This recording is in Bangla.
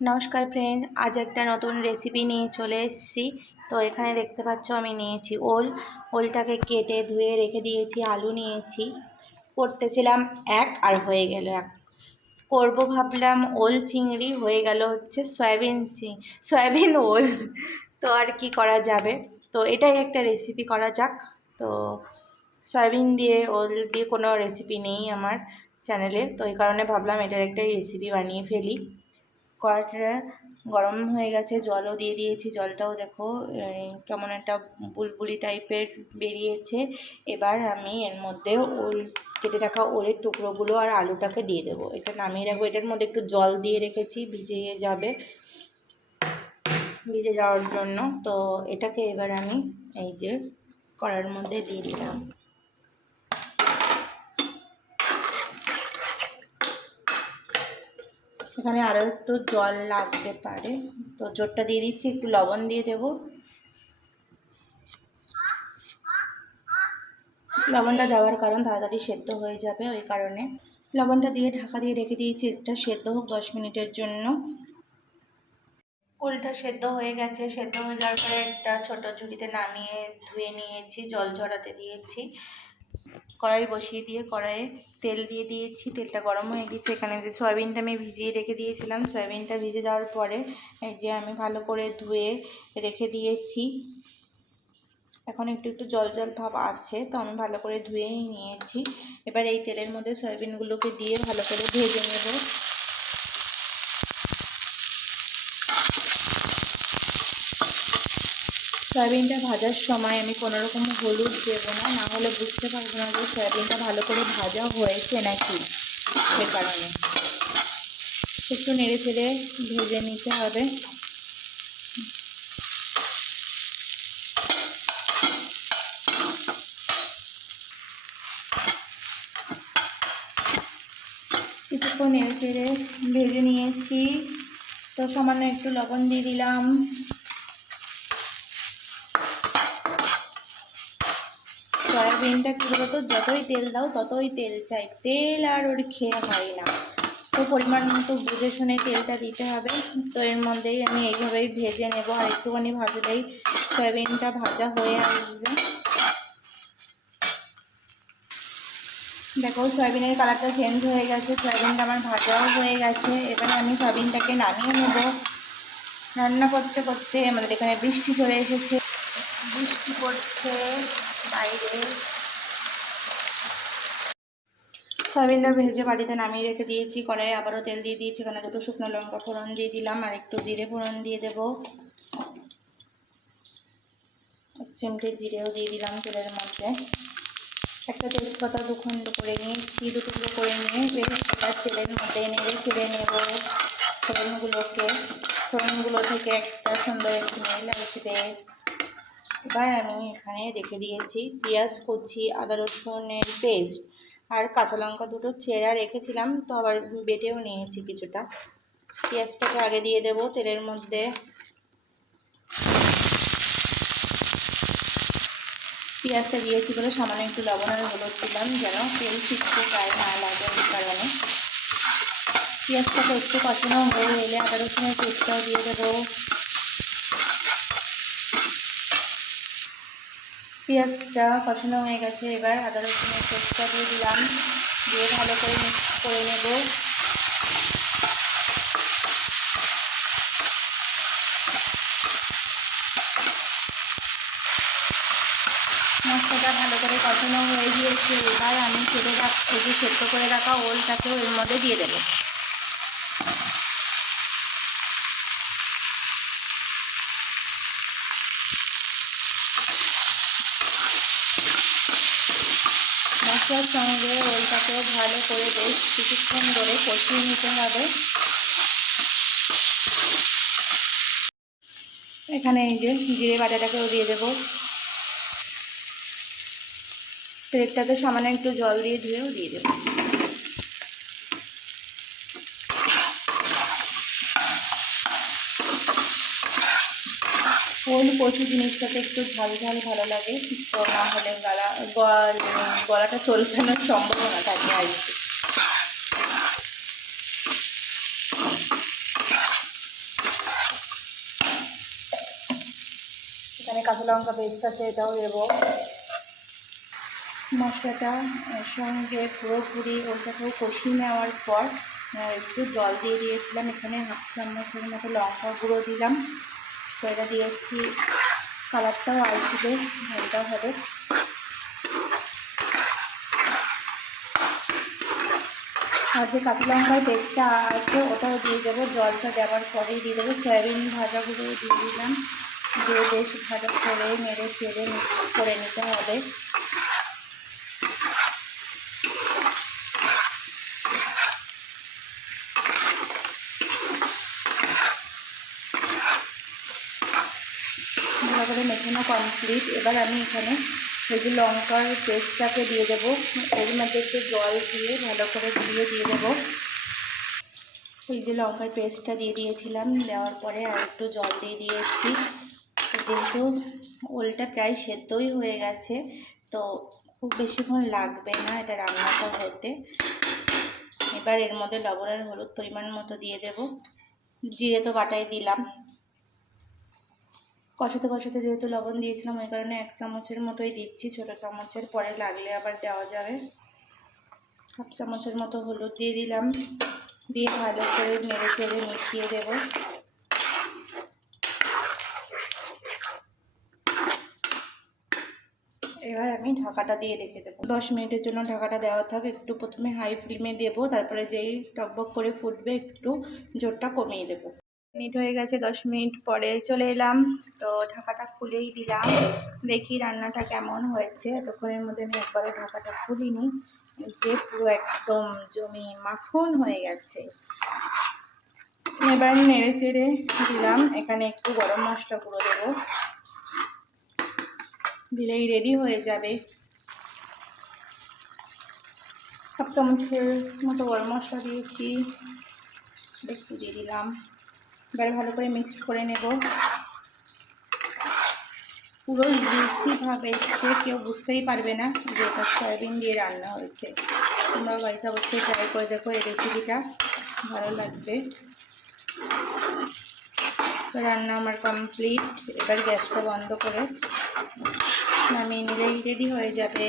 নমস্কার ফ্রেন্ড, আজ একটা নতুন রেসিপি নিয়ে চলে এসেছি। তো এখানে দেখতে পাচ্ছ আমি নিয়েছি ওলটাকে কেটে ধুয়ে রেখে দিয়েছি। আলু নিয়েছি, করতেছিলাম এক আর হয়ে গেল এক। করবো ভাবলাম ওল চিংড়ি, হয়ে গেল হচ্ছে সয়াবিন ওল। তো আর কি করা যাবে, তো এটাই একটা রেসিপি করা যাক। তো সয়াবিন দিয়ে ওল দিয়ে কোনো রেসিপি নেই আমার চ্যানেলে, তো এই কারণে ভাবলাম এটার একটা রেসিপি বানিয়ে ফেলি। কড়াইটা গরম হয়ে গেছে, জলও দিয়ে দিয়েছি। জলটাও দেখো কেমন একটা বুলবুলি টাইপের বেরিয়েছে। এবার আমি এর মধ্যে ওল কেটে রাখা ওলের টুকরোগুলো আর আলুটাকে দিয়ে দেবো। এটা নামিয়ে রাখবো। এটার মধ্যে একটু জল দিয়ে রেখেছি, ভিজে যাওয়ার জন্য। তো এটাকে এবার আমি এই যে কড়াইয়ের মধ্যে দিয়ে দিলাম। এখানে আরও একটু জল লাগতে পারে, তো জোরটা দিয়ে দিচ্ছি। একটু লবণ দিয়ে দেবো। লবণটা দেওয়ার কারণ তাড়াতাড়ি সেদ্ধ হয়ে যাবে, ওই কারণে লবণটা দিয়ে ঢাকা দিয়ে রেখে দিয়েছি। এটা সেদ্ধ হোক 10 মিনিটের জন্য। ওলটা সেদ্ধ হয়ে গেছে। সেদ্ধ হয়ে যাওয়ার পরে একটা ছোটো ঝুড়িতে নামিয়ে ধুয়ে নিয়েছি, জল ঝরাতে দিয়েছি। কড়াই বসিয়ে দিয়ে কড়াইয়ে তেল দিয়ে দিয়েছি। তেলটা গরম হয়ে গেছে। এখানে যে সয়াবিনটা আমি ভিজিয়ে রেখে দিয়েছিলাম, সয়াবিনটা ভিজে যাওয়ার পরে এই যে আমি ভালো করে ধুয়ে রেখে দিয়েছি। এখন একটু একটু জল জল ভাব আছে, তো আমি ভালো করে ধুয়েই নিয়েছি। এবার এই তেলের মধ্যে সয়াবিনগুলোকে দিয়ে ভালো করে ভেজে নেব। সয়াবিনটা ভাজার সময় আমি কোনোরকম হলুদ দেবো না, না হলে বুঝতে পারবো না যে সয়াবিনটা ভালো করে ভাজা হয়েছে নাকি। সে কারণে একটু নেড়ে চেড়ে ভেজে নিতে হবে। কিছুক্ষণ নেড়ে চেড়ে ভেজে নিয়েছি। তো সামান্য একটু লবণ দিয়ে দিলাম। সয়াবিনটা কী বলতো, যতই তেল দাও ততই তেল চাই, তেল আর ওর খেয়ে হয় না। তো পরিমাণ মতো বুঝে শুনে তেলটা দিতে হবে। তো এর মধ্যেই আমি এইভাবেই ভেজে নেব। আর একটুখানি ভাজলেই সয়াবিনটা ভাজা হয়ে আসবে। দেখো সয়াবিনের কালারটা চেঞ্জ হয়ে গেছে, সয়াবিনটা আমার ভাজাও হয়ে গেছে। এবারে আমি সয়াবিনটাকে নামিয়ে নেব। রান্না করতে করতে আমাদের এখানে বৃষ্টি চলে এসেছে, বৃষ্টি পড়ছে বাইরে। সয়াবিনটা ভেজে বাড়িতে নামিয়ে রেখে দিয়েছি। কড়াইয়ে আবারও তেল দিয়ে দিয়েছি। এখানে দুটো শুকনো লঙ্কা ফোড়ন দিয়ে দিলাম, আর একটু জিরে ফোড়ন দিয়ে দেবো। এক চিমটে জিরেও দিয়ে দিলাম তেলের মধ্যে। একটা তেজপাতা দুখণ্ড করে নিয়েছি, দুটুকরো করে নিয়ে বেশ এবার তেলের মধ্যে নেড়ে চেড়ে নেব ফোড়নগুলো থেকে একটা সুন্দর স্মেল আসবে। এবার আমি এখানে রেখে দিয়েছি পেঁয়াজ কুচি, আদা রসুনের পেস্ট আর কাঁচা লঙ্কা দুটো চেরা রেখেছিলাম, তো আবার বেটেও নিয়েছি কিছুটা। পেঁয়াজটাকে আগে দিয়ে দেবো তেলের মধ্যে। পেঁয়াজটা দিয়েছি বলে সামান্য একটু লবণ আর হলুদ দিলাম, যেন তেল ছিটকে গায়ে না লাগে। এই কারণে পেঁয়াজটাকে একটু কষানো হয়ে এলে আদা রসুনের পেস্টটাও দিয়ে দেবো। পেঁয়াজটা কষানো হয়ে গেছে, এবার আদা রসুনের পেস্টটা দিয়ে দিলাম, দিয়ে ভালো করে মিক্স করে নেব। মশলাটা ভালো করে কষানো হয়ে গিয়েছে। এবার আমি সেদ্ধ করে রাখা ওলটাকেও এর মধ্যে দিয়ে দেবো। মশলার সঙ্গে ওলটাকেও ভালো করে বেশ কিছুক্ষণ ধরে কষিয়ে নিতে হবে। এখানে এই যে জিরে বাটাটাকেও দিয়ে দেবো। তেলটাতে সামান্য একটু জল দিয়ে ধুয়েও দিয়ে দেবো। ওল কচু জিনিসটাতে একটু ঝাল ঝাল ভালো লাগে, তো না হলে গলাটা চলকানোর সম্ভাবনা থাকে আর কি। কাঁচা লঙ্কা পেস্ট আছে এটাও দেবো। মশলাটা সঙ্গে পুরোপুরি ওটাকেও কষিয়ে নেওয়ার পর একটু জল দিয়ে দিয়েছিলাম। এখানে 1/2 চামচের মতো লঙ্কা গুঁড়ো দিলাম, তো এটা দিয়েছি, কালারটাও আসবে, ভালোটাও হবে। আর যে কাঁচা লঙ্কার পেস্টটা আছে ওটাও দিয়ে দেবো, জলটা দেওয়ার পরেই দিয়ে দেবো। সয়াবিন ভাজাগুলো দিয়ে দিলাম, দিয়ে বেশ ভালো করে নেড়ে চেড়ে মিক্স করে নিতে হবে। ভালো করে মেখানো কমপ্লিট। এবার আমি এখানে এই যে লঙ্কার পেস্টটাকে দিয়ে দেবো, এর মধ্যে একটু জল দিয়ে ভালো করে দিয়ে দেবো। এই যে লঙ্কার পেস্টটা দিয়ে দিয়েছিলাম, দেওয়ার পরে আর একটু জল দিয়ে দিয়েছি। যেহেতু ওলটা প্রায় সেদ্ধই হয়ে গেছে, তো খুব বেশিক্ষণ লাগবে না এটা রান্নাটা হতে। এবার এর মধ্যে লবণ আর হলুদ পরিমাণ মতো দিয়ে দেব। জিরে তো বাটাই দিলাম, কষাতে কষাতে যেহেতু লবণ দিয়েছিলাম ওই কারণে 1 চামচের মতোই দিচ্ছি, ছোটো চামচের পরে লাগলে আবার দেওয়া যাবে। 1/2 চামচের মতো হলুদ দিয়ে দিলাম, দিয়ে ভালো করে নেড়ে চেড়ে মিশিয়ে দেব। এবার আমি ঢাকাটা দিয়ে রেখে দেবো 10 মিনিটের জন্য। ঢাকাটা দেওয়া থাক, একটু প্রথমে হাই ফ্লেমে দেবো, তারপরে যেই টকবক করে ফুটবে একটু জোরটা কমিয়ে দেবো। মিনিট হয়ে গেছে, 10 মিনিট পরে চলে এলাম, তো ঢাকাটা খুলেই দিলাম, দেখি রান্নাটা কেমন হয়েছে। এতক্ষণের মধ্যে আমি একবারে ঢাকাটা খুলিনি, যে পুরো একদম জমি মাখন হয়ে গেছে। এবার নেড়ে চেড়ে দিলাম, এখানে একটু গরম মশলা গুঁড়ো দেবো, দিলেই রেডি হয়ে যাবে। 1/2 চামচের মতো গরম মশলা দিয়েছি, একটু দিয়ে দিলাম। এবার ভালো করে মিক্সড করে নেব। পুরো জুসিভাবে সে কেউ বুঝতেই পারবে না যে এটা সয়াবিন দিয়ে রান্না হয়েছে। তোমরা বাড়িতে অবশ্যই ট্রাই করে দেখো, এই রেসিপিটা ভালো লাগবে। তো রান্না আমার কমপ্লিট, এবার গ্যাসটা বন্ধ করে নামিয়ে নিলেই রেডি হয়ে যাবে।